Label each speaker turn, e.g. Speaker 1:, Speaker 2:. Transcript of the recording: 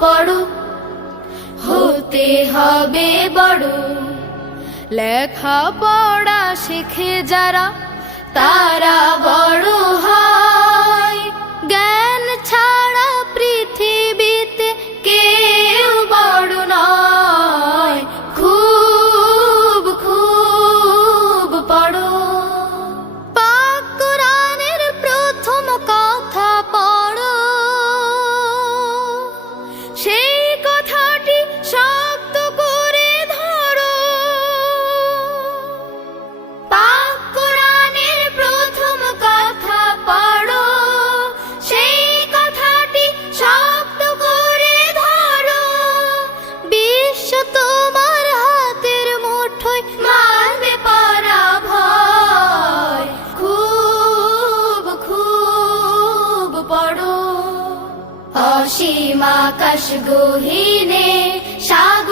Speaker 1: বড় হতে হবে বড়। লেখা পড়া শেখে যারা তারা বড় অসীমাকাশ গহিনে সাগ